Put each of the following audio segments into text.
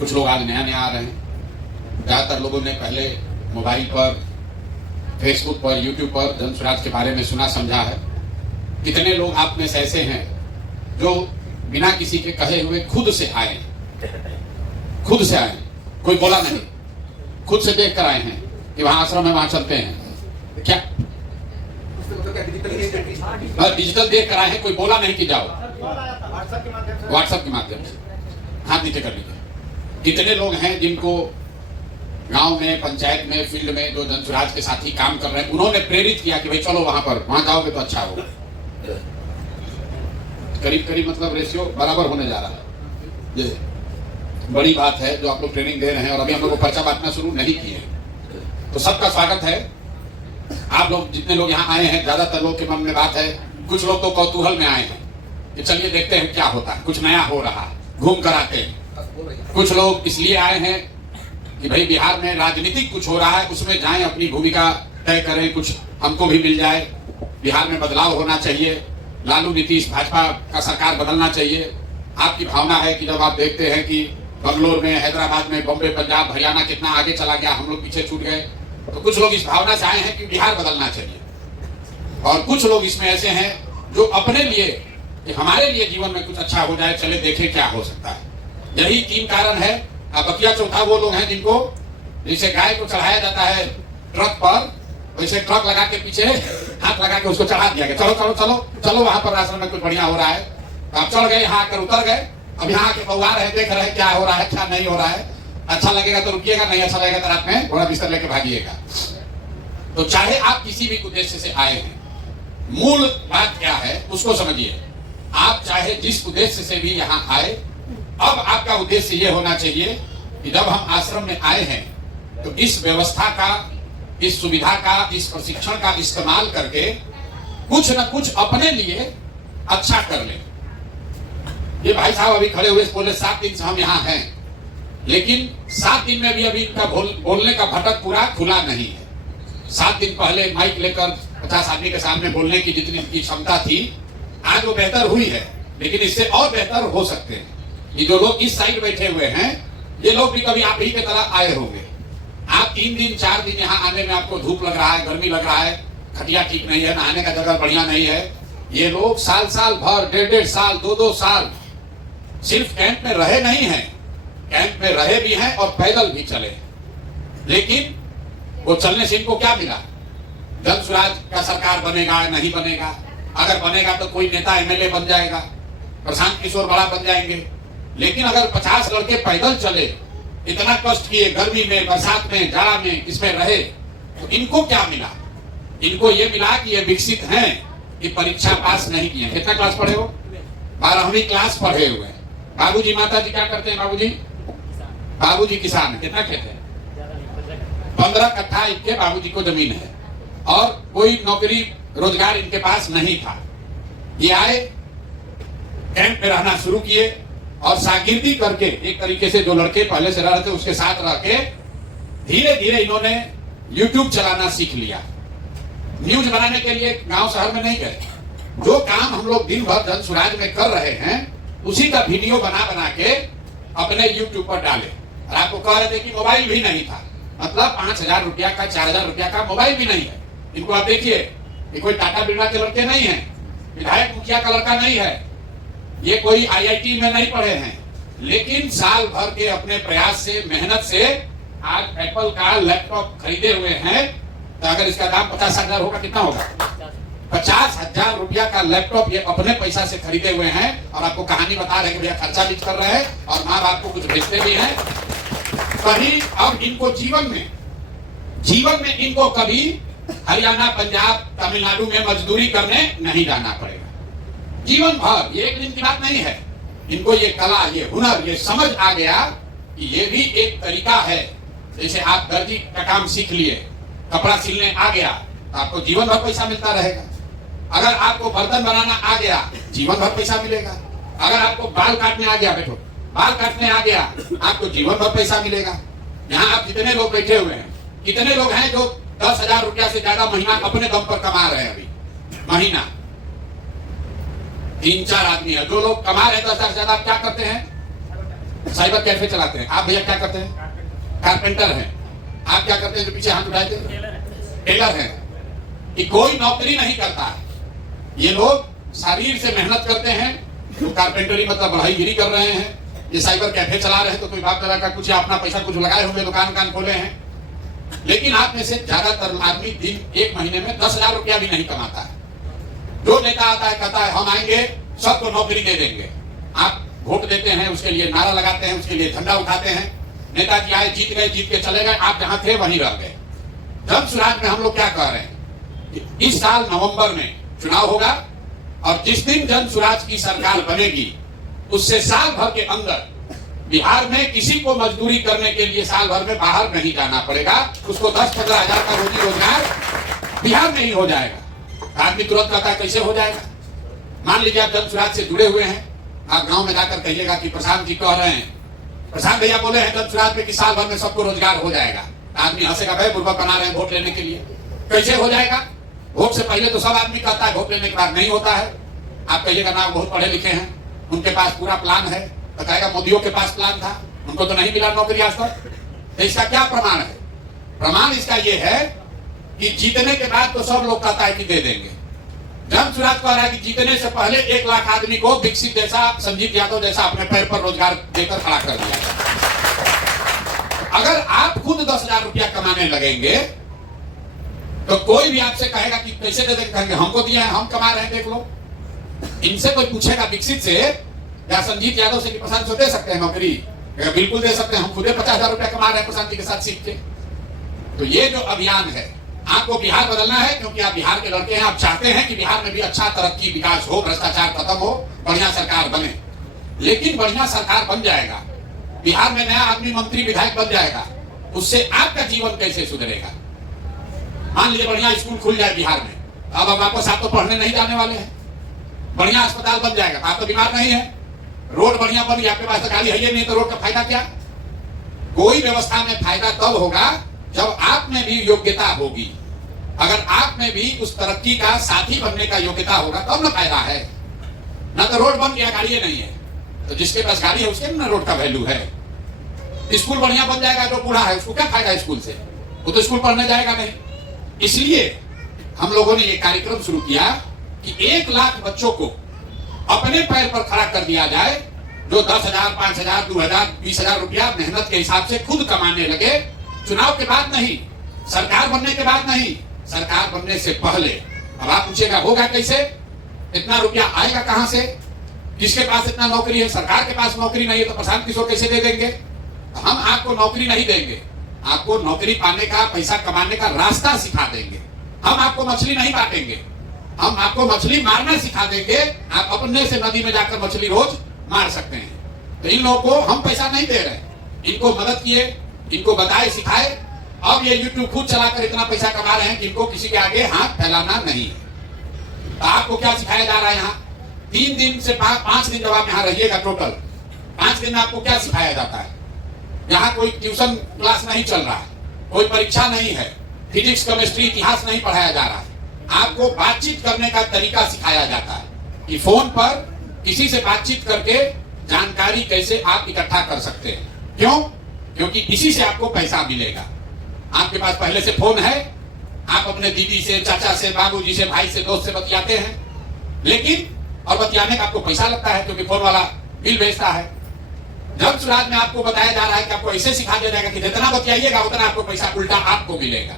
कुछ लोग आज नया नया आ रहे हैं। ज़्यादातर लोगों ने पहले मोबाइल पर, फेसबुक पर, यूट्यूब पर जन स्वराज के बारे में सुना समझा है। कितने लोग आप में से ऐसे हैं जो बिना किसी के कहे हुए खुद से आए, खुद से आए, कोई बोला नहीं, खुद से देख कर आए हैं कि वहां आश्रम है, वहां चलते हैं। क्या डिजिटल देख कर आए हैं, कोई बोला नहीं कि जाओ, व्हाट्सएप के माध्यम से हाथ नीचे कर लीजिए। कितने लोग हैं जिनको गांव में, पंचायत में, फील्ड में जो जन स्वराज के साथी काम कर रहे हैं, उन्होंने प्रेरित किया कि भाई चलो वहां पर, वहां जाओगे तो अच्छा होगा। करीब करीब मतलब रेशियो बराबर होने जा रहा है। ये बड़ी बात है जो आप लोग ट्रेनिंग दे रहे हैं और अभी हम लोग को पर्चा बांटना शुरू नहीं किए, तो सबका स्वागत है। आप लोग जितने लोग यहाँ आए हैं, ज्यादातर लोग के मन में बात है, कुछ लोग तो कौतूहल में आए हैं कि चलिए देखते हैं क्या होता है, कुछ नया हो रहा है, घूम कर आते हैं। कुछ लोग इसलिए आए हैं कि भाई बिहार में राजनीतिक कुछ हो रहा है, उसमें जाएं, अपनी भूमिका तय करें, कुछ हमको भी मिल जाए, बिहार में बदलाव होना चाहिए, लालू नीतीश भाजपा का सरकार बदलना चाहिए। आपकी भावना है कि जब आप देखते हैं कि बंगलोर में, हैदराबाद में, बॉम्बे, पंजाब, हरियाणा कितना आगे चला गया, हम लोग पीछे छूट गए, तो कुछ लोग इस भावना से आए हैं कि बिहार बदलना चाहिए। और कुछ लोग इसमें ऐसे हैं जो अपने लिए, कि हमारे लिए जीवन में कुछ अच्छा हो जाए, चले देखें क्या हो सकता है। यही तीन कारण है। बकिया चौथा वो लोग हैं जिनको जैसे गाय को चढ़ाया जाता है ट्रक पर, वैसे ट्रक लगा के पीछे हाथ लगा के उसको चढ़ा दिया गया, चलो चलो चलो चलो वहां पर आश्रम में कुछ बढ़िया हो रहा है। आप चढ़ गए, यहाँ आकर उतर गए, अब यहाँ के पौवा रहे, देख रहे क्या हो रहा है, क्या नहीं हो रहा है। अच्छा लगेगा तो रुकिएगा, नहीं अच्छा लगेगा तो रात में घोड़ा बिस्तर लेके भागिएगा। तो चाहे आप किसी भी उद्देश्य से आए हैं, मूल बात क्या है उसको समझिए। आप चाहे जिस उद्देश्य से भी यहाँ आए, अब आपका उद्देश्य ये होना चाहिए कि जब हम आश्रम में आए हैं तो इस व्यवस्था का, इस सुविधा का, इस प्रशिक्षण का इस्तेमाल करके कुछ न कुछ अपने लिए अच्छा कर ले। ये भाई साहब अभी खड़े हुए बोले 7 दिन से हम यहाँ हैं, लेकिन 7 दिन में भी अभी इनका बोलने का भटक पूरा खुला नहीं है। 7 दिन पहले माइक लेकर 50 आदमी के सामने बोलने की जितनी की क्षमता थी, आज वो बेहतर हुई है, लेकिन इससे और बेहतर हो सकते हैं। ये जो लोग इस साइड बैठे हुए हैं, ये लोग भी कभी आप ही के तरह आए होंगे। आप 3 दिन 4 दिन यहाँ आने में आपको धूप लग रहा है, गर्मी लग रहा है, खटिया ठीक नहीं है, नहाने का जगह बढ़िया नहीं है। ये लोग साल साल भर, 1.5 साल, 2-2 साल सिर्फ कैंप में रहे नहीं हैं, कैंप में रहे भी हैं और पैदल भी चले। लेकिन वो चलने से इनको क्या मिला? जन स्वराज का सरकार बनेगा, नहीं बनेगा, अगर बनेगा तो कोई नेता एमएलए बन जाएगा, प्रशांत किशोर बड़ा बन जाएंगे। लेकिन अगर 50 लड़के पैदल चले, इतना कष्ट किए, गर्मी में, बरसात में, जाड़ा में, इसमें रहे, तो इनको क्या मिला? इनको ये मिला कि ये विकसित हैं, कि परीक्षा पास नहीं किए। कितना क्लास पढ़े हो? 12वीं क्लास पढ़े हुए हैं। बाबूजी माता जी क्या करते हैं? बाबूजी बाबूजी किसान है। कितना खेत है? 15 कट्ठा इनके बाबूजी को जमीन है और कोई नौकरी रोजगार इनके पास नहीं था। ये आए, कैंप में रहना शुरू किए और शागिर्दी करके, एक तरीके से जो लड़के पहले से रह रहे थे उसके साथ रह के धीरे धीरे इन्होंने यूट्यूब चलाना सीख लिया। न्यूज बनाने के लिए गांव शहर में नहीं गए, जो काम हम लोग दिन भर जन स्वराज में कर रहे हैं उसी का वीडियो बना बना के अपने यूट्यूब पर डाले। और आपको कह रहे थे कि मोबाइल भी नहीं था, मतलब 5,000 रुपया का, 4,000 रुपया का मोबाइल भी नहीं है। इनको आप देखिए, ये कोई टाटा बिरला के लड़के नहीं है, विधायक मुखिया का लड़का नहीं है, ये कोई IIT में नहीं पढ़े हैं, लेकिन साल भर के अपने प्रयास से, मेहनत से आज एप्पल का लैपटॉप खरीदे हुए हैं। तो अगर इसका दाम 50,000 होगा, कितना होगा? 50,000 रुपया का लैपटॉप ये अपने पैसा से खरीदे हुए हैं। और आपको कहानी बता रहे हैं कि भैया खर्चा भी कर रहे हैं और माँ बाप को कुछ भेजते भी हैं। कभी अब इनको जीवन में इनको कभी हरियाणा, पंजाब, तमिलनाडु में मजदूरी करने नहीं जाना पड़ेगा। जीवन भर, ये एक दिन की बात नहीं है। इनको ये कला, ये हुनर, ये समझ आ गया कि ये भी एक तरीका है। जैसे आप दर्जी का काम सीख लिए, कपड़ा सिलने आ गया, तो आपको जीवन भर पैसा मिलता रहेगा। अगर आपको बर्तन बनाना आ गया, जीवन भर पैसा मिलेगा। अगर आपको बाल काटने आ गया, बैठो, बाल काटने आ गया, आपको जीवन भर पैसा मिलेगा। यहाँ आप जितने लोग बैठे हुए हैं, कितने लोग हैं जो 10,000 रुपया से ज्यादा महीना अपने दम पर कमा रहे हैं? अभी महीना 3-4 आदमी है जो लोग कमा रहे हैं 10,000 से ज्यादा। आप क्या करते हैं? साइबर कैफे चलाते हैं। आप भैया क्या करते हैं? कारपेंटर हैं। आप क्या करते हैं जो पीछे हाथ उठाए थे? टेलर हैं। कि कोई नौकरी नहीं करता है, ये लोग शरीर से मेहनत करते हैं। तो कारपेंटरी मतलब बढ़ाईगिरी कर रहे हैं, ये साइबर कैफे चला रहे हैं, तो कोई बाप दादा का कुछ अपना पैसा कुछ लगाए होंगे, दुकान खोले हैं। लेकिन आप में से ज्यादातर आदमी दिन एक महीने में 10,000 रुपया भी नहीं कमाता है। जो नेता आता है कहता है हम आएंगे सबको नौकरी दे देंगे। आप वोट देते हैं, उसके लिए नारा लगाते हैं, उसके लिए झंडा उठाते हैं। नेताजी आए, जीत गए, जीत के चले गए, आप जहां थे वहीं रह गए। जन सुराज में हम लोग क्या कह रहे हैं कि इस साल नवंबर में चुनाव होगा और जिस दिन जन सुराज की सरकार बनेगी उससे साल भर के अंदर बिहार में किसी को मजदूरी करने के लिए साल भर में बाहर नहीं जाना पड़ेगा। उसको 10-15 हजार का रोजी रोजगार बिहार में ही हो जाएगा। आदमी तुरंत कहता है कैसे हो जाएगा? मान लीजिए आप जन सुराज से जुड़े हुए हैं, आप गांव में जाकर कहिएगा कि प्रशांत जी कह रहे हैं, प्रशांत भैया बोले हैं जन सुराज में कि साल भर में सबको रोजगार हो जाएगा। आदमी हंसेगा, भाई बुर्बक बना रहे हैं वोट लेने के लिए, कैसे हो जाएगा? वोट से पहले तो सब आदमी कहता है, वोट लेने के बाद नहीं होता है। आप कहिएगा ना बहुत पढ़े लिखे हैं, उनके पास पूरा प्लान है, बताएगा मोदियों के पास प्लान था, उनको तो नहीं मिला नौकरी आज तक। तो इसका क्या प्रमाण है? प्रमाण इसका ये है कि जीतने के बाद तो सब लोग कहता है कि दे देंगे। जन सुराज कह रहा है कि जीतने से पहले 1 लाख आदमी को विकसित जैसा, संजीव यादव जैसा अपने पैर पर रोजगार देकर खड़ा कर दिया। अगर आप खुद 10,000 रुपया कमाने लगेंगे तो कोई भी आपसे कहेगा कि कैसे दे देंगे, कहेंगे हमको दिया है, हम कमा रहे हैं, देख लो। इनसे कोई पूछेगा विकसित से या संजीव यादव से कि प्रशांत से दे सकते हैं नौकरी? बिल्कुल दे सकते हैं, हम खुदे 50,000 रुपया कमा रहे हैं प्रशांत जी के साथ सीख के। तो ये जो अभियान है, आपको बिहार बदलना है क्योंकि आप बिहार के लड़के हैं। आप चाहते हैं कि बिहार में भी अच्छा तरक्की विकास हो, भ्रष्टाचार खत्म हो, बढ़िया सरकार बने। लेकिन बढ़िया सरकार बन जाएगा, बिहार में नया आदमी मंत्री विधायक बन जाएगा, उससे आपका जीवन कैसे सुधरेगा? मान लीजिए बढ़िया स्कूल खुल जाए बिहार में, अब वापस आप तो पढ़ने नहीं जाने वाले हैं। बढ़िया अस्पताल बन जाएगा, आप तो बीमार नहीं है। रोड बढ़िया बन गया, आपके पास तो गाड़ी है ही नहीं, तो रोड का फायदा क्या? कोई व्यवस्था में फायदा तब होगा जब आप में भी योग्यता होगी। अगर आप में भी उस तरक्की का साथी बनने का योग्यता होगा तब ना फायदा है। ना तो रोड बन गया, गाड़ी नहीं है, तो जिसके पास गाड़ी है उसके ना रोड का वैल्यू है। स्कूल बढ़िया बन जाएगा, जो बूढ़ा है उसको क्या फायदा स्कूल से? वो तो स्कूल पढ़ने जाएगा नहीं। इसलिए हम लोगों ने ये कार्यक्रम शुरू किया कि 1 लाख बच्चों को अपने पैर पर खड़ा कर दिया जाए, जो 10,000, 5,000, 2,000, 20,000 रुपया मेहनत के हिसाब से खुद कमाने लगे। चुनाव के बाद नहीं, सरकार बनने के बाद नहीं, सरकार बनने से पहले। अब आप पूछेगा होगा कैसे? इतना रुपया आएगा कहां से? किसके पास इतना नौकरी है? सरकार के पास नौकरी नहीं है, तो प्रशांत किशोर कैसे दे देंगे? हम आपको नौकरी नहीं देंगे, आपको नौकरी पाने का, पैसा कमाने का रास्ता सिखा देंगे। हम आपको मछली नहीं बांटेंगे, हम आपको मछली मारना सिखा देंगे। आप अपने से नदी में जाकर मछली रोज मार सकते हैं। तो इन लोगों को हम पैसा नहीं दे रहे, इनको मदद किए, इनको बताए, सिखाए। अब ये YouTube खुद चलाकर इतना पैसा कमा रहे हैं कि इनको किसी के आगे हाथ फैलाना नहीं है। तो आपको क्या सिखाया जा रहा है? यहाँ 3 दिन से 5 दिन जब आप यहाँ रहिएगा, टोटल 5 दिन में आपको क्या सिखाया जाता है? यहाँ कोई ट्यूशन क्लास नहीं चल रहा है, कोई परीक्षा नहीं है, फिजिक्स, केमिस्ट्री, इतिहास नहीं पढ़ाया जा रहा है। आपको बातचीत करने का तरीका सिखाया जाता है कि फोन पर किसी से बातचीत करके जानकारी कैसे आप इकट्ठा कर सकते हैं। क्यों? क्योंकि इसी से आपको पैसा मिलेगा। आपके पास पहले से फोन है, आप अपने दीदी से, चाचा से, बाबूजी से, भाई से, दोस्त से बतियाते हैं, लेकिन और बतियाने का आपको पैसा लगता है क्योंकि फोन वाला बिल भेजता है। जन सुराज में आपको बताया जा रहा है कि आपको ऐसे सिखा दिया जाएगा कि जितना बतियाइएगा उतना आपको पैसा उल्टा आपको मिलेगा।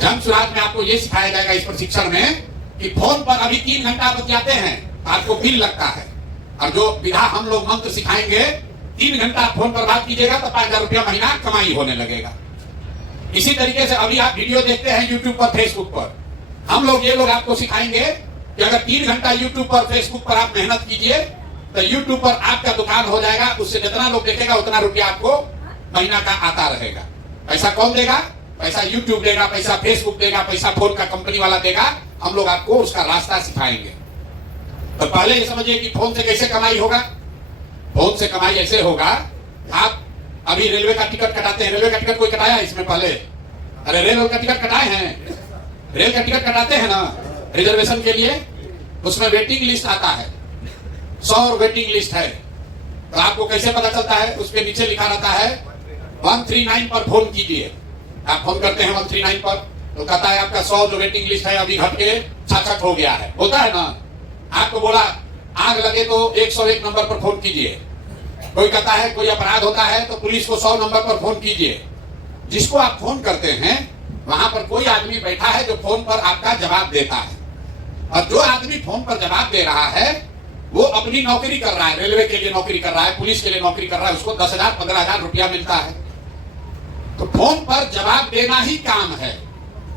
जन सुराज में आपको यह सिखाया जाएगा इस प्रशिक्षण में कि फोन पर अभी 3 घंटा बतियाते हैं तो आपको बिल लगता है, और जो विधा हम लोग मंत्र सिखाएंगे, 3 घंटा फोन पर बात कीजिएगा तो 5,000 रुपया महीना कमाई होने लगेगा। इसी तरीके से अभी आप वीडियो देखते हैं यूट्यूब पर, फेसबुक पर, हम लोग ये लोग आपको सिखाएंगे कि अगर 3 घंटा यूट्यूब पर, फेसबुक पर आप मेहनत कीजिए तो यूट्यूब पर आपका दुकान हो जाएगा। उससे जितना लोग देखेगा उतना रुपया आपको महीना का आता रहेगा। पैसा कौन देगा? पैसा यूट्यूब देगा, पैसा फेसबुक देगा, पैसा फोन का कंपनी वाला देगा। हम लोग आपको उसका रास्ता सिखाएंगे। तो पहले ये समझिए कि फोन से कैसे कमाई होगा। फोन से कमाई ऐसे होगा, आप अभी रेलवे का टिकट कटाते हैं। रेलवे का टिकट कोई कटाया है इसमें पहले? अरे रेलवे का टिकट कटाए हैं, रेल का टिकट कटाते हैं ना रिजर्वेशन के लिए, उसमें वेटिंग लिस्ट आता है, 100 वेटिंग लिस्ट है। तो आपको कैसे पता चलता है? उसके नीचे लिखा रहता है 139 पर फोन कीजिए। आप फोन करते हैं 139 पर, तो कहता है आपका 100 जो वेटिंग लिस्ट है अभी घट के 66 हो गया है। होता है ना? आपको बोला आग लगे तो 101 नंबर पर फोन कीजिए। कोई कहता है कोई अपराध होता है तो पुलिस को 100 नंबर पर फोन कीजिए। जिसको आप फोन करते हैं वहां पर कोई आदमी बैठा है जो फोन पर आपका जवाब देता है, और जो आदमी फोन पर जवाब दे रहा है वो अपनी नौकरी कर रहा है, रेलवे के लिए नौकरी कर रहा है, पुलिस के लिए नौकरी कर रहा है, उसको 10,000 15,000 रुपया मिलता है। तो फोन पर जवाब देना ही काम है।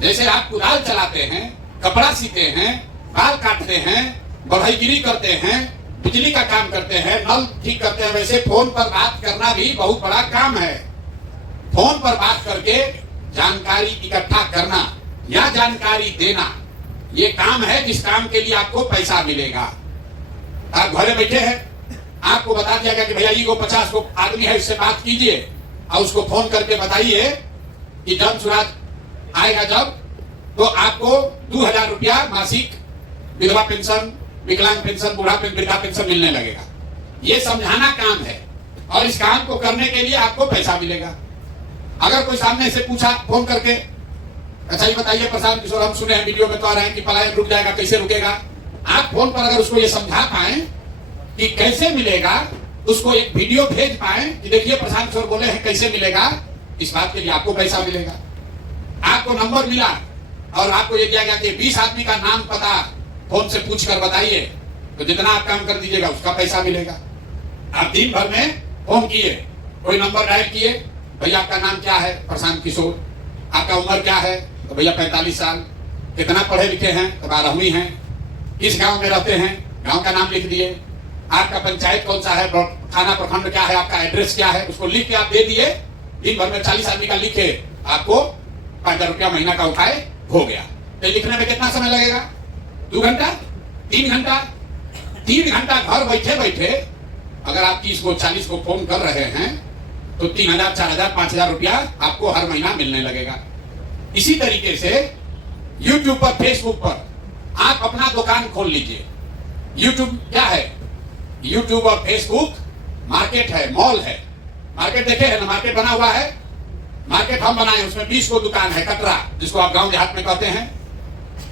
जैसे आप कुदाल चलाते हैं, कपड़ा सीते हैं, बाल काटते हैं, बढ़ईगिरी करते हैं, बिजली का काम करते हैं, नल ठीक करते हैं, वैसे फोन पर बात करना भी बहुत बड़ा काम है। फोन पर बात करके जानकारी इकट्ठा करना या जानकारी देना, ये काम है जिस काम के लिए आपको पैसा मिलेगा। आप घरे बैठे हैं, आपको बता दिया गया कि भैया ये 50 को आदमी है, इससे बात कीजिए और उसको फोन करके बताइए कि जन सुराज आएगा जब, तो आपको 2,000 रुपया मासिक विधवा पेंशन, विकलांग पेंशन, बूढ़ा वृद्धा पेंशन मिलने लगेगा। ये समझाना काम है, और इस काम को करने के लिए आपको पैसा मिलेगा। अगर कोई सामने से पूछा फोन करके, अच्छा ये बताइए प्रशांत किशोर, हम सुने हैं वीडियो में तो आ रहे हैं कि पलायन रुक जाएगा, कैसे रुकेगा? आप फोन पर अगर उसको ये समझा पाए कि कैसे मिलेगा, उसको एक वीडियो भेज पाए कि देखिए प्रशांत किशोर बोले हैं कैसे मिलेगा, इस बात के लिए आपको पैसा मिलेगा। आपको नंबर मिला और आपको ये दिया गया कि 20 आदमी का नाम पता फोन से पूछ कर बताइए, तो जितना आप काम कर दीजिएगा उसका पैसा मिलेगा। आप दिन भर में फोन किए, कोई नंबर डायल किए, भैया आपका नाम क्या है? प्रशांत किशोर। आपका उम्र क्या है? तो भैया 45 साल। कितना पढ़े लिखे हैं? तो 12वीं हैं। किस गांव में रहते हैं? गांव का नाम लिख दिए। आपका पंचायत कौन सा है? थाना प्रखंड क्या है? आपका एड्रेस क्या है? उसको लिख के आप दे दिए। दिन भर में 40 आदमी का लिखे, आपको 5,000 रुपया महीना का उठाए, हो गया। तो लिखने में कितना समय लगेगा? 2 घंटा? 3 घंटा? 3 घंटा घर बैठे बैठे अगर आप 30 को 40 को फोन कर रहे हैं तो 3,000 4,000 5,000 रुपया आपको हर महीना मिलने लगेगा। इसी तरीके से YouTube पर, Facebook पर आप अपना दुकान खोल लीजिए। YouTube क्या है? YouTube और Facebook मार्केट है, मॉल है। मार्केट देखे है ना? मार्केट बना हुआ है। मार्केट हम बनाए, उसमें 20 को दुकान है, कटरा जिसको आप गांव देहात में कहते हैं।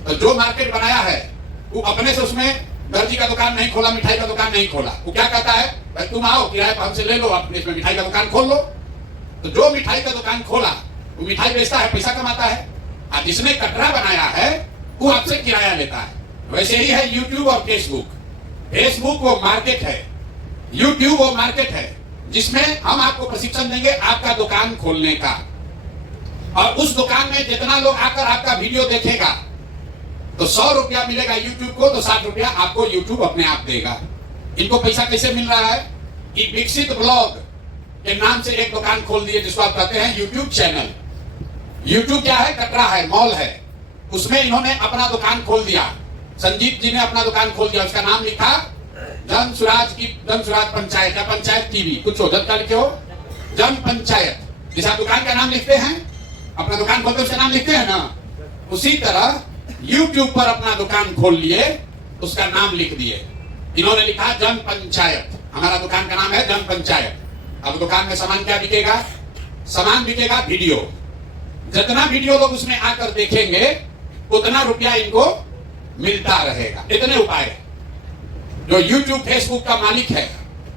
तो जो मार्केट बनाया है वो अपने से उसमें दर्जी का दुकान नहीं खोला, मिठाई का दुकान नहीं खोला। वो क्या कहता है? भाई तुम आओ किराए पर हमसे ले लो, अपने इसमें मिठाई का दुकान खोल लो। तो जो मिठाई का दुकान खोला वो मिठाई बेचता है, पैसा कमाता है, और जिसने कटरा बनाया है वो आपसे किराया लेता है। वैसे ही है YouTube और Facebook। Facebook वो मार्केट है, YouTube वो मार्केट है जिसमें हम आपको प्रशिक्षण देंगे आपका दुकान खोलने का। और उस दुकान में जितना लोग आकर आपका वीडियो देखेगा तो 100 रुपया मिलेगा YouTube को, तो 60 रुपया आपको YouTube अपने आप देगा। इनको पैसा कैसे मिल रहा है? कि विकसित ब्लॉग के नाम से एक दुकान खोल दिए जिसको आप कहते हैं YouTube चैनल। YouTube क्या है? कटरा है, मॉल है। उसमें इन्होंने अपना दुकान खोल दिया। संजीत जी ने अपना दुकान खोल दिया, उसका नाम लिखा जन सुराज पंचायत या पंचायत टीवी, कुछ हो जन का लिखे हो, जन पंचायत। जिस आप दुकान का नाम लिखते हैं, अपना दुकान खोलते उसका नाम लिखते हैं ना, उसी तरह YouTube पर अपना दुकान खोल लिए, उसका नाम लिख दिए। इन्होंने लिखा जन पंचायत। हमारा दुकान का नाम है जन पंचायत। अब दुकान में सामान क्या बिकेगा? सामान बिकेगा वीडियो। जितना वीडियो लोग उसमें आकर देखेंगे उतना रुपया इनको मिलता रहेगा। इतने उपाय है। जो YouTube Facebook का मालिक है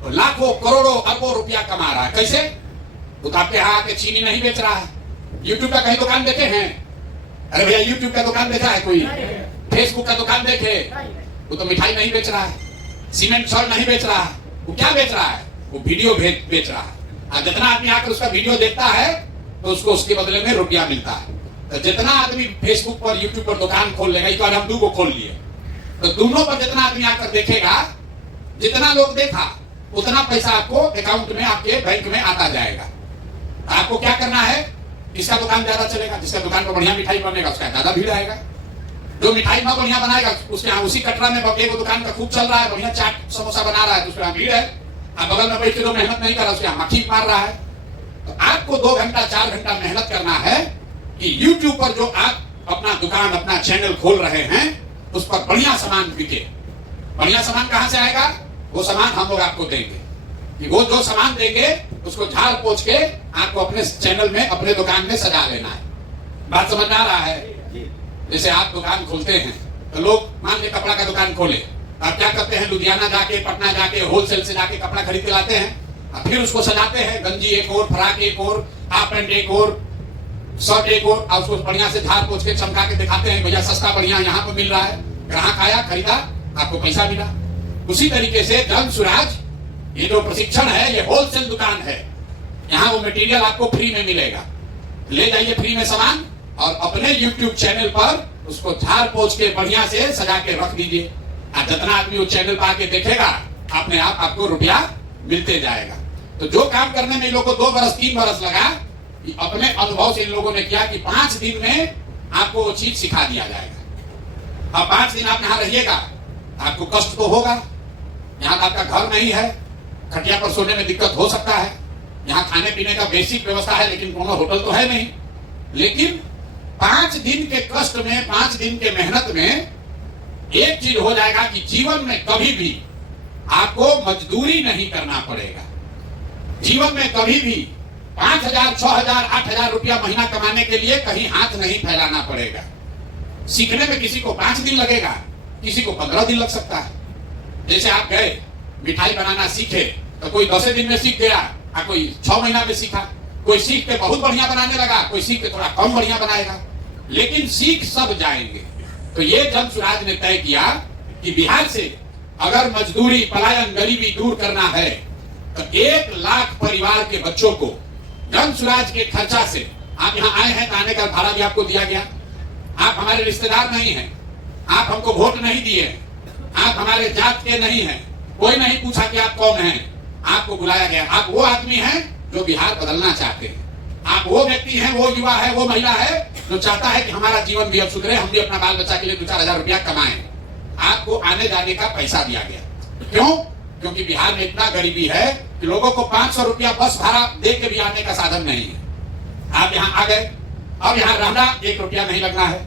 तो लाखों करोड़ों अरबों रुपया कमा रहा है। कैसे? वो तो आपके यहाँ आके चीनी नहीं बेच रहा है। YouTube का कहीं दुकान देखे हैं? अरे भैया YouTube का दुकान देखा है कोई? Facebook का दुकान देखे? वो तो मिठाई नहीं बेच रहा है, सीमेंट छड़ नहीं बेच रहा है। वो क्या बेच रहा है? वो वीडियो बेच रहा है। और जितना आदमी आकर उसका वीडियो देखता है तो उसको उसके बदले में रुपया मिलता है। तो जितना आदमी Facebook पर YouTube पर दुकान खोल लेगा, एक बार हम 2 को खोल लिए, तो दोनों पर जितना आदमी आकर देखेगा, जितना लोग देखा उतना पैसा आपको अकाउंट में, आपके बैंक में आता जाएगा। आपको क्या करना है? किसका दुकान ज्यादा चलेगा? जिसका दुकान पर बढ़िया मिठाई बनेगा उसका ज्यादा भीड़ आएगा। जो मिठाई ना बढ़िया बनाएगा उसके यहाँ, उसी कटरा में एक दुकान का खूब चल रहा है, बढ़िया चाट समोसा बना रहा है, तो उसके यहाँ भीड़ है। आप बगल में बैठ के जो मेहनत नहीं कर रहा उसके यहाँ मक्खी मार रहा है। तो आपको 2 घंटा 4 घंटा मेहनत करना है कि YouTube पर जो आप अपना दुकान, अपना चैनल खोल रहे हैं उस पर बढ़िया सामान बिके। बढ़िया सामान कहां से आएगा? वो सामान हम लोग आपको देंगे। कि वो जो सामान देंगे उसको झाड़ पोछ के आपको अपने चैनल में, अपने दुकान में सजा लेना है। बात समझ में आ रहा है? जैसे आप दुकान खोलते हैं तो लोग मान के कपड़ा का दुकान खोले, आप क्या करते हैं, लुधियाना जाके, पटना जाके, होलसेल से जाके कपड़ा खरीद के लाते हैं, फिर उसको सजाते हैं, गंजी एक और, फ्राक एक और, हाफ पैंट एक और, शर्ट एक और उसको बढ़िया से झाड़ पोछ के चमका के दिखाते हैं, भैया सस्ता बढ़िया यहाँ पर मिल रहा है। ग्राहक आया, खरीदा, आपको पैसा मिला। उसी तरीके से जन सुराज ये जो प्रशिक्षण है, ये होलसेल दुकान है। यहाँ वो मटेरियल आपको फ्री में मिलेगा, ले जाइए फ्री में सामान और अपने YouTube चैनल पर उसको झाड़ पोछ के बढ़िया से सजा के रख दीजिए। जितना आदमी वो चैनल पर आके देखेगा, अपने आप आपको रुपया मिलते जाएगा। तो जो काम करने में इन लोगों को 2 बरस 3 बरस लगा, अपने अनुभव से इन लोगों ने किया कि 5 दिन में आपको वो चीज सिखा दिया जाएगा। अब 5 दिन आप यहाँ रहिएगा, आपको कष्ट तो होगा, यहाँ आपका घर नहीं है, खटिया पर सोने में दिक्कत हो सकता है, यहाँ खाने पीने का बेसिक व्यवस्था है लेकिन कोनो होटल तो है नहीं। लेकिन 5 दिन के कष्ट में, 5 दिन के मेहनत में एक चीज हो जाएगा कि जीवन में कभी भी आपको मजदूरी नहीं करना पड़ेगा। जीवन में कभी भी 5,000, 6,000, 8,000 रुपया महीना कमाने के लिए कहीं हाथ नहीं फैलाना पड़ेगा। सीखने में किसी को 5 दिन लगेगा, किसी को 15 दिन लग सकता है। जैसे आप गए मिठाई बनाना सीखे तो कोई 10 दिन में सीख गया, कोई 6 महीना में सीखा, कोई सीख के बहुत बढ़िया बनाने लगा, कोई सीख के थोड़ा कम बढ़िया बनाएगा, लेकिन सीख सब जाएंगे। तो ये जन सुराज ने तय किया कि बिहार से अगर मजदूरी, पलायन, गरीबी दूर करना है तो 1 लाख परिवार के बच्चों को जन सुराज के खर्चा से, आप यहाँ आए हैं तो आने का भाड़ा भी आपको दिया गया, आप हमारे रिश्तेदार नहीं हैं, आप हमको वोट नहीं दिए, आप हमारे जात के नहीं हैं, कोई नहीं पूछा कि आप कौन हैं, आपको बुलाया गया। आप वो आदमी हैं जो बिहार बदलना चाहते हैं, आप वो व्यक्ति हैं, वो युवा है, वो महिला है जो चाहता है कि हमारा जीवन भी अब सुधरे, हम भी अपना बाल बच्चा के लिए 2-4 हजार रुपया कमाएं। आपको आने जाने का पैसा दिया गया। क्यों? क्योंकि बिहार में इतना गरीबी है कि लोगों को 500 रुपया बस भाड़ा दे के भी आने का साधन नहीं है। आप यहाँ आ गए, अब यहाँ रहना 1 रुपया नहीं लगना है,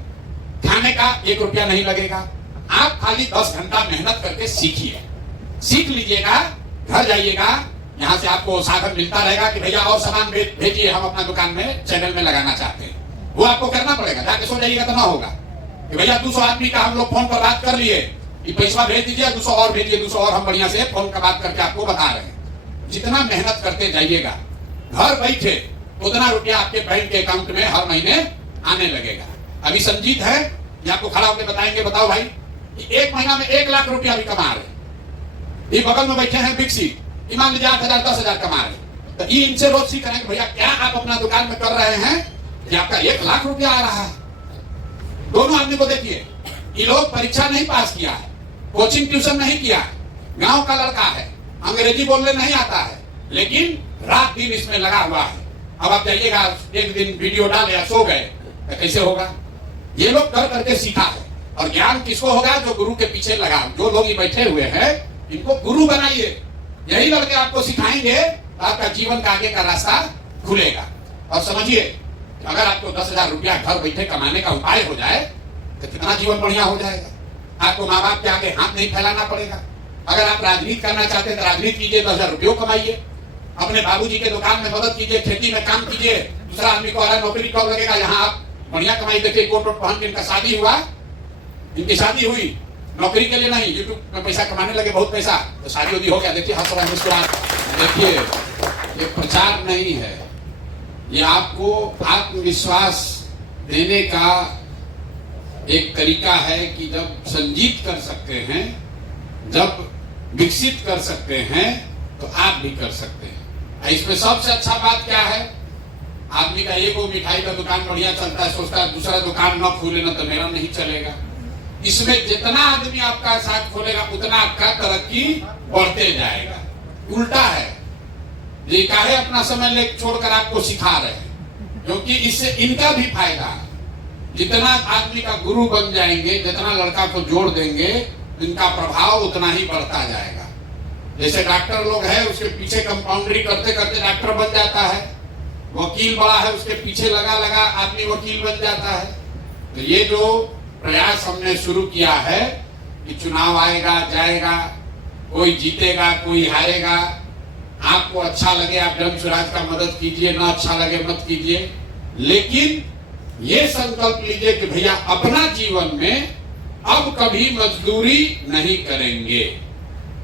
खाने का 1 रुपया नहीं लगेगा। आप खाली 10 घंटा मेहनत करके सीखिए, सीख लीजिएगा, घर जाइएगा, यहाँ से आपको साधन मिलता रहेगा कि भैया और सामान भेजिए, हम अपना दुकान में, चैनल में लगाना चाहते हैं। वो आपको करना पड़ेगा, जाके सो जाइएगा तो ना होगा कि भैया 200 आदमी का हम लोग फोन पर बात कर लिए, कि पैसा भेज दीजिए, 200 और भेजिए, 200 और हम बढ़िया से फोन पर बात करके आपको बता रहे हैं। जितना मेहनत करते जाइएगा, घर बैठे उतना रुपया आपके बैंक के अकाउंट में हर महीने आने लगेगा। अभी संजीत है, ये आपको खड़ा होकर बताएंगे, बताओ भाई कि 1 महीना में 1 लाख रुपया भी कमा रहे। ये बगल में बैठे हैं बिक्सी, मान लीजिए 8,000, 10,000 कमा रहे, तो ये इनसे रोज सीख करेंगे भैया क्या आप अपना दुकान में कर रहे हैं कि आपका 1 लाख रुपया आ रहा है। दोनों आदमी को देखिए, ये लोग परीक्षा नहीं पास किया है, कोचिंग ट्यूशन नहीं किया है, गांव का लड़का है, अंग्रेजी बोलने नहीं आता है, लेकिन रात दिन इसमें लगा हुआ है। अब आप जाइएगा, एक दिन वीडियो डाले या सो गए तो कैसे होगा? ये लोग कर करके सीखा है। और ज्ञान किसको होगा? जो गुरु के पीछे लगा। जो लोग ये बैठे हुए हैं इनको गुरु बनाइए, यही लड़के आपको सिखाएंगे, आपका जीवन का आगे का रास्ता खुलेगा। और समझिए, अगर आपको 10,000 रुपया घर बैठे कमाने का उपाय हो जाए तो कितना जीवन बढ़िया हो जाएगा। आपको माँ बाप के आगे हाथ नहीं फैलाना पड़ेगा। अगर आप राजनीति करना चाहते हैं तो राजनीति कीजिए, 10,000 रुपये कमाइए, अपने बाबूजी के दुकान में मदद कीजिए, खेती में काम कीजिए। दूसरा आदमी को नौकरी कब लगेगा? यहाँ आप बढ़िया कमाई। देखिए कोट वोट पहन के इनका शादी हुआ, इनकी शादी हुई नौकरी के लिए नहीं, यूट्यूब में पैसा कमाने लगे, बहुत पैसा, तो शादी उदी हो गया। देखिए हंस रहा मुस्कुरा। देखिए ये प्रचार नहीं है, ये आपको आत्मविश्वास देने का एक तरीका है कि जब संजीत कर सकते हैं, जब विकसित कर सकते हैं तो आप भी कर सकते हैं। इसमें सबसे अच्छा बात क्या है? आदमी का एक वो मिठाई का दुकान बढ़िया चलता है, सोचता है दूसरा दुकान न खोले ना तो मेरा नहीं चलेगा। इसमें जितना आदमी आपका साथ खोलेगा उतना आपका तरक्की बढ़ते जाएगा। उल्टा है, ये काहे अपना समय ले छोड़कर आपको सिखा रहे हैं, क्योंकि इससे इनका भी फायदा है। जितना आदमी का गुरु बन जाएंगे, जितना लड़का को जोड़ देंगे, इनका प्रभाव उतना ही बढ़ता जाएगा। जैसे डॉक्टर लोग हैं, उसके पीछे कंपाउंडरी करते करते डॉक्टर बन जाता है। वकील बड़ा है, उसके पीछे लगा लगा आदमी वकील बन जाता है। तो ये जो प्रयास हमने शुरू किया है कि चुनाव आएगा जाएगा, कोई जीतेगा कोई हारेगा, आपको अच्छा लगे आप धर्म स्वराज का मदद कीजिए, ना अच्छा लगे मत कीजिए, लेकिन ये संकल्प लीजिए कि भैया अपना जीवन में अब कभी मजदूरी नहीं करेंगे।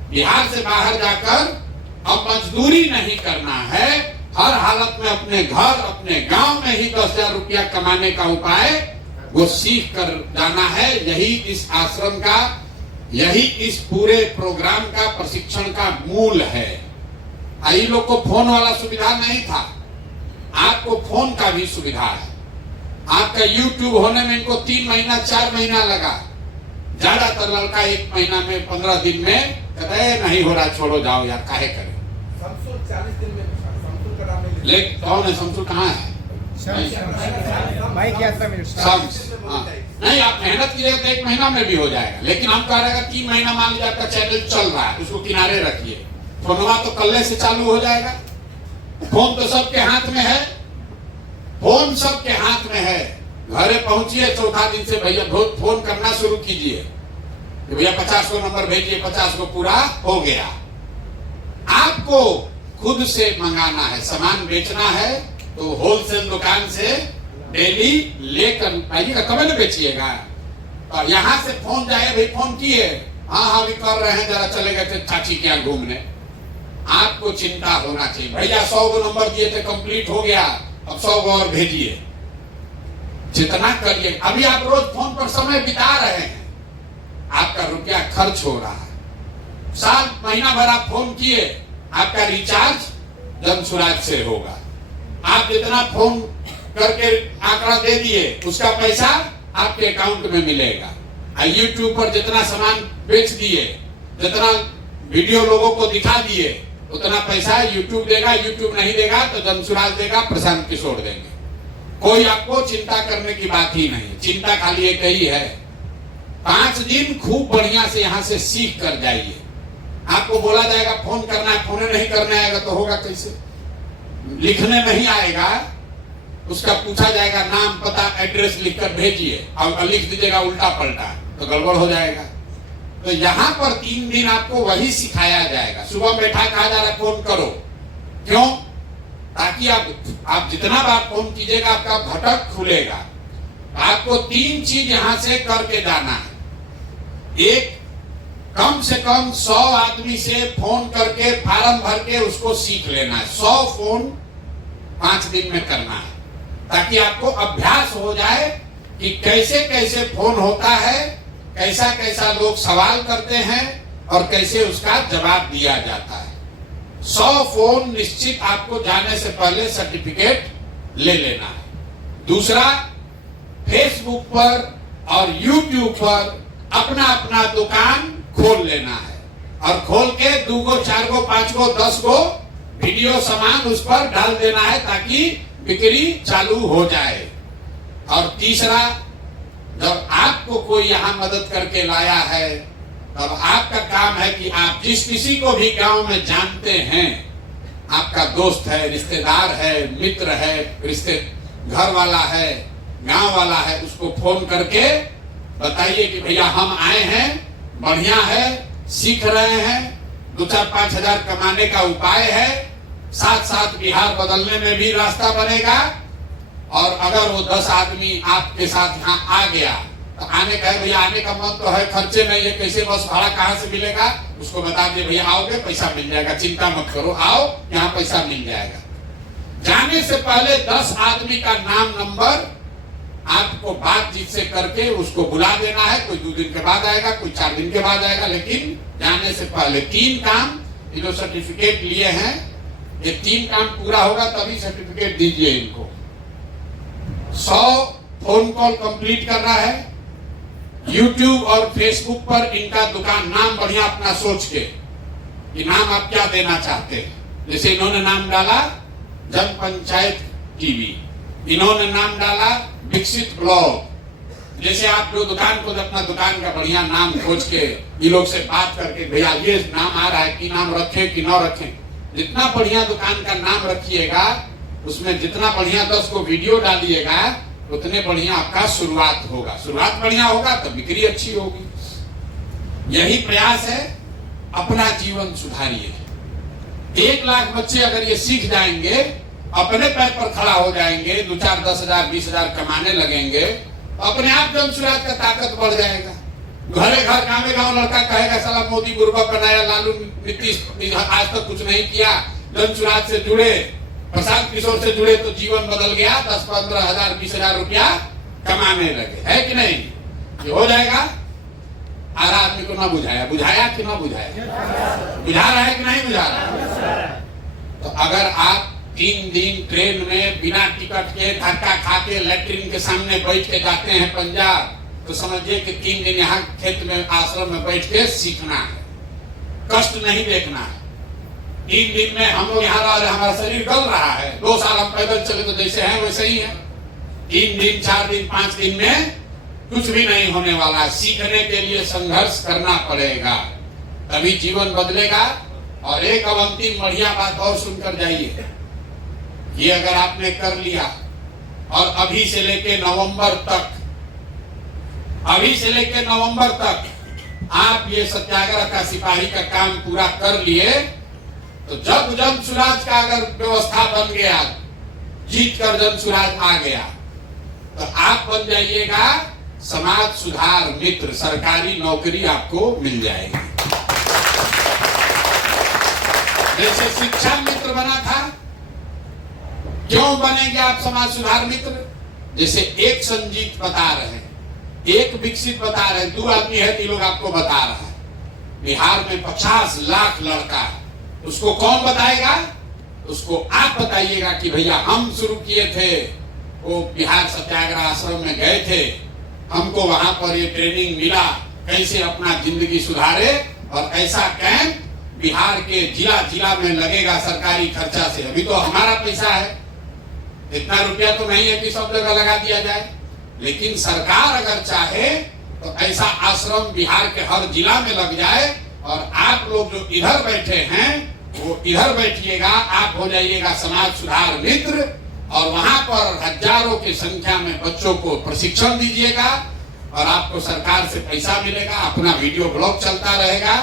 बिहार से बाहर जाकर अब मजदूरी नहीं करना है, हर हालत में अपने घर अपने गांव में ही 10,000 रुपया कमाने का उपाय वो सीख कर जाना है। यही इस आश्रम का, यही इस पूरे प्रोग्राम का प्रशिक्षण का मूल है। आई लोग को फोन वाला सुविधा नहीं था, आपको फोन का भी सुविधा है। आपका YouTube होने में इनको 3 महीना 4 महीना लगा, ज्यादातर लड़का 1 महीना में 15 दिन में कहता है नहीं हो रहा, छोड़ो जाओ यार, काहे करें। 40 दिन में लेकिन कौन है शमसुर, कहाँ है? नहीं, आप मेहनत कीजिएगा तो 1 महीना में भी हो जाएगा, लेकिन हम कह रहे हैं 3 महीना मान लीजिए आपका चैनल चल रहा है, उसको किनारे रखिए, फोनवा तो कल से चालू हो जाएगा। फोन तो सबके हाथ में है, फोन सबके हाथ में है। घरे पहुंचिए, चौथा दिन से भैया फोन करना शुरू कीजिए कि भैया 50 को नंबर भेजिए, 50 को पूरा हो गया। आपको खुद से मंगाना है, सामान बेचना है तो होलसेल दुकान से डेली लेकर आइएगा, कब न बेचिएगा। और यहाँ से फोन जाए, भाई फोन किए, हाँ अभी कर रहे हैं, जरा चले गए थे चाची के यहाँ घूमने। आपको चिंता होना चाहिए, भैया 100 को नंबर दिए थे, कंप्लीट हो गया, अब 100 को और भेजिए, जितना करिए। अभी आप रोज फोन पर समय बिता रहे हैं, आपका रुपया खर्च हो रहा है। साल महीना भर आप फोन किए, आपका रिचार्ज धर्म स्वराज से होगा। आप जितना फोन करके आंकड़ा दे दिए, उसका पैसा आपके अकाउंट में मिलेगा। YouTube पर जितना सामान बेच दिए, जितना वीडियो लोगों को दिखा दिए, उतना पैसा YouTube देगा। YouTube नहीं देगा तो धर्म स्वराज देगा, प्रशांत किशोर देंगे। कोई आपको चिंता करने की बात ही नहीं, चिंता खाली एक ही है, 5 दिन खूब बढ़िया से यहाँ से सीख कर जाइए। आपको बोला जाएगा फोन करना है, फोन नहीं करने आएगा तो होगा कैसे? लिखने नहीं आएगा, उसका पूछा जाएगा नाम पता एड्रेस लिखकर भेजिए, और लिख दीजिएगा उल्टा पलटा तो गड़बड़ हो जाएगा। तो यहाँ पर 3 दिन आपको वही सिखाया जाएगा। सुबह बैठा कहा जा रहा है फोन करो, क्यों? ताकि आप जितना बार फोन कीजिएगा आपका भटक खुलेगा। आपको 3 चीज यहाँ से करके जाना है। एक, कम से कम 100 आदमी से फोन करके फार्म भर के उसको सीख लेना है। 100 फोन 5 दिन में करना है, ताकि आपको अभ्यास हो जाए कि कैसे कैसे फोन होता है, कैसा कैसा लोग सवाल करते हैं और कैसे उसका जवाब दिया जाता है। 100 फोन निश्चित आपको जाने से पहले सर्टिफिकेट ले लेना है। दूसरा, फेसबुक पर और YouTube पर अपना अपना दुकान खोल लेना है, और खोल के 2 गो 4 गो 5 गो 10 गो वीडियो सामान उस पर डाल देना है, ताकि बिक्री चालू हो जाए। और तीसरा, जब आपको कोई यहाँ मदद करके लाया है, तब आपका काम है कि आप जिस किसी को भी गांव में जानते हैं, आपका दोस्त है, रिश्तेदार है, मित्र है, रिश्ते घर वाला है, गांव वाला है, उसको फोन करके बताइए कि भैया हम आए हैं, बढ़िया है, सीख रहे हैं, 2-4-5 हजार कमाने का उपाय है, साथ साथ बिहार बदलने में भी रास्ता बनेगा। और अगर वो 10 आदमी आपके साथ यहाँ आ गया तो आने का है, भैया आने का मन तो है, खर्चे नहीं है, कैसे बस भाड़ा कहाँ से मिलेगा, उसको बता दिए भैया आओगे पैसा मिल जाएगा, चिंता मत करो, आओ यहाँ पैसा मिल जाएगा। जाने से पहले 10 आदमी का नाम नंबर आपको बातचीत से करके उसको बुला देना है। कोई 2 दिन के बाद आएगा, कोई 4 दिन के बाद आएगा, लेकिन जाने से पहले 3 काम, ये जो सर्टिफिकेट लिए हैं, ये 3 काम पूरा होगा तभी सर्टिफिकेट दीजिए इनको। 100 फोन कॉल कंप्लीट करना है, YouTube और Facebook पर इनका दुकान नाम बढ़िया अपना सोच के, कि नाम आप क्या देना चाहते हैं। जैसे इन्होंने नाम डाला जन पंचायत टीवी, इन्होंने नाम डाला विकसित ब्लॉग। जैसे आप जो दुकान को अपना दुकान का बढ़िया नाम खोज के ये लोग से बात करके, भैया ये नाम आ रहा है कि नाम रखें कि न रखें, जितना बढ़िया दुकान का नाम रखिएगा, उसमें जितना बढ़िया 10 को वीडियो डालिएगा, उतने बढ़िया आपका शुरुआत होगा। शुरुआत बढ़िया होगा तो बिक्री अच्छी होगी। यही प्रयास है, अपना जीवन सुधारिए। 1 लाख बच्चे अगर ये सीख जाएंगे, अपने पैर पर खड़ा हो जाएंगे, 2, 4, 10 हजार 20 हजार कमाने लगेंगे, अपने आप जन सुराज का ताकत बढ़ जाएगा। घरे घर गाँव गाँव लड़का कहेगा साला मोदी गुरबा बनाया, लालू नीतीश आज तक कुछ नहीं किया। जन सुराज से जुड़े, प्रशांत किशोर से जुड़े तो जीवन बदल गया, 10, 15 हजार 20 हजार रुपया कमाने लगे, है कि नहीं? ये हो जाएगा। हर आदमी को ना बुझाया, बुझाया कि ना बुझाया? बुझा रहा है कि नहीं बुझा रहा? तो अगर आप 3 दिन ट्रेन में बिना टिकट के धक्का खा के लैट्रिन के सामने बैठ के जाते हैं पंजाब, तो समझिए कि 3 दिन यहाँ खेत में आश्रम में बैठ के सीखना है, कष्ट नहीं देखना है। 3 दिन में हम लोग यहाँ रह रहे, हमारा शरीर गल रहा है। 2 साल हम पैदल चले तो जैसे हैं वैसे ही है। 3 दिन 4 दिन 5 दिन में कुछ भी नहीं होने वाला। सीखने के लिए संघर्ष करना पड़ेगा, तभी जीवन बदलेगा। और एक अब अंतिम बढ़िया बात और सुनकर जाइए, ये अगर आपने कर लिया और अभी से लेके नवंबर तक आप ये सत्याग्रह का सिपाही का काम पूरा कर लिए, तो जब जन सुराज का अगर व्यवस्था बन गया, जीत कर जन सुराज आ गया, तो आप बन जाइएगा समाज सुधार मित्र, सरकारी नौकरी आपको मिल जाएगी। जैसे शिक्षा मित्र बना था, क्यों बनेंगे आप समाज सुधार मित्र? जैसे एक संजीत बता रहे हैं, एक विकसित बता रहे हैं, 2 आदमी है, 3 लोग आपको बता रहा है। बिहार में 50 लाख लड़का है, उसको कौन बताएगा? उसको आप बताइएगा कि भैया हम शुरू किए थे, वो बिहार सत्याग्रह आश्रम में गए थे, हमको वहां पर ये ट्रेनिंग मिला कैसे अपना जिंदगी सुधारे, और ऐसा कैंप बिहार के जिला जिला में लगेगा सरकारी खर्चा से। अभी तो हमारा पैसा है, इतना रुपया तो नहीं है कि सब जगह लगा दिया जाए, लेकिन सरकार अगर चाहे तो ऐसा आश्रम बिहार के हर जिला में लग जाए, और आप लोग जो इधर बैठे हैं वो इधर बैठिएगा, आप हो जाइएगा समाज सुधार मित्र, और वहां पर हजारों की संख्या में बच्चों को प्रशिक्षण दीजिएगा, और आपको सरकार से पैसा मिलेगा, अपना वीडियो ब्लॉग चलता रहेगा,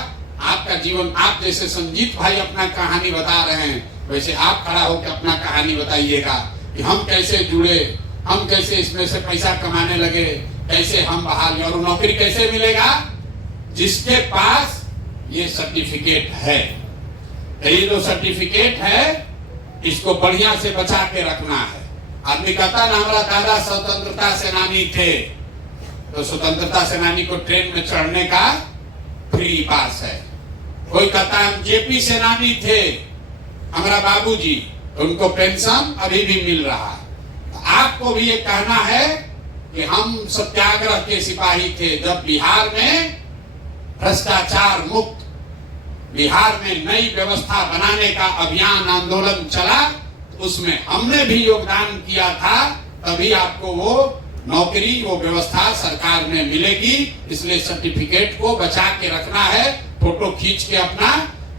आपका जीवन। आप जैसे संजीत भाई अपना कहानी बता रहे हैं, वैसे आप खड़ा होकर अपना कहानी बताइएगा कि हम कैसे जुड़े, हम कैसे इसमें से पैसा कमाने लगे, कैसे हम बहाल, और नौकरी कैसे मिलेगा? जिसके पास ये सर्टिफिकेट है। ये जो सर्टिफिकेट है इसको बढ़िया से बचा के रखना है। आदमी कहता ना हमारा दादा स्वतंत्रता सेनानी थे, तो स्वतंत्रता सेनानी को ट्रेन में चढ़ने का फ्री पास है। कोई कहता हम जेपी सेनानी थे, हमारा बाबूजी, तो उनको पेंशन अभी भी मिल रहा है। आपको भी ये कहना है कि हम सत्याग्रह के सिपाही थे, जब बिहार में भ्रष्टाचार मुक्त, बिहार में नई व्यवस्था बनाने का अभियान आंदोलन चला, उसमें हमने भी योगदान किया था, तभी आपको वो नौकरी, वो व्यवस्था सरकार में मिलेगी। इसलिए सर्टिफिकेट को बचा के रखना है। फोटो खींच के अपना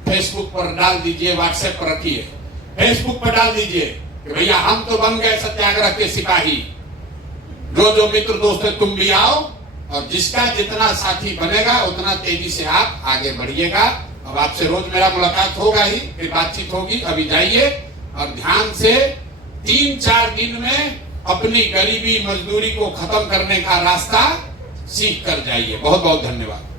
फेसबुक पर डाल दीजिए, व्हाट्सएप पर रखिए, फेसबुक पर डाल दीजिए कि भैया हम तो बन गए सत्याग्रह के सिपाही। जो मित्र दोस्त है तुम भी आओ, और जिसका जितना साथी बनेगा उतना तेजी से आप आगे बढ़िएगा। अब आपसे रोज मेरा मुलाकात होगा ही, फिर बातचीत होगी। अभी जाइए और ध्यान से 3-4 दिन में अपनी गरीबी मजदूरी को खत्म करने का रास्ता सीख कर जाइए। बहुत बहुत धन्यवाद।